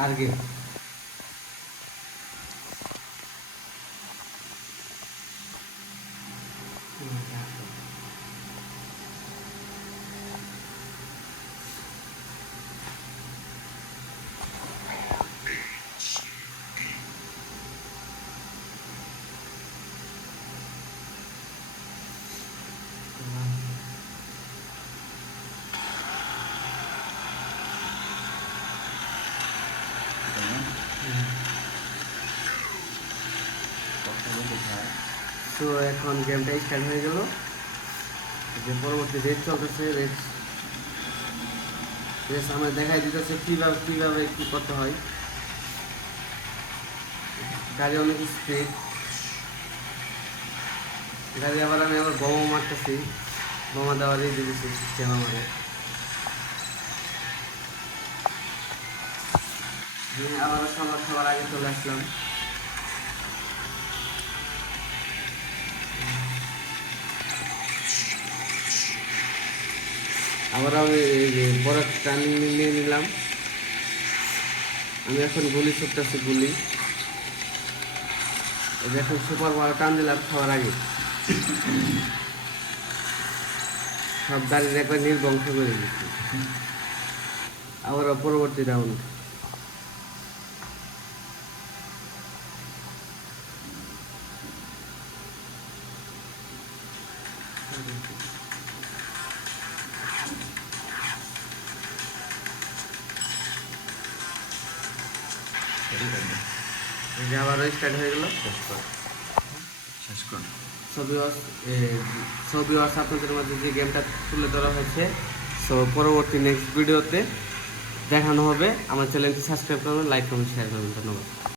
Target তো এখন গেমটা স্টার্ট হয়ে গেল। যে পরবর্তী রেস চলতেছে, রেস আমরা দেখাই দিতেছে কিভাবে কি করতে হয়। গাড়ি অনেক স্পিড, গাড়ি আবার আমি বোমা মারতেছি, বোমা দেওয়ারই দিতেছি সিস্টেম আমাদের। আবার সবার আগে চলে আসলাম। আবার আমি বড় টার্নিং নিয়ে নিলাম। আমি এখন গুলি ছুটতেছি, গুলি এখন সুপার বড় টান দিলাম খাওয়ার আগে, সব গাড়ির একবার নির্বংশ করে দিচ্ছি। আবার পরবর্তী রাউন্ড আবারও স্টার্ট হয়ে গেল। শেষ কর। ছবি আপনাদের মধ্যে যে গেমটা তুলে ধরা হয়েছে, সো পরবর্তী নেক্সট ভিডিওতে দেখানো হবে। আমার চ্যানেলটি সাবস্ক্রাইব করবেন, লাইক করবেন, শেয়ার করবেন। ধন্যবাদ।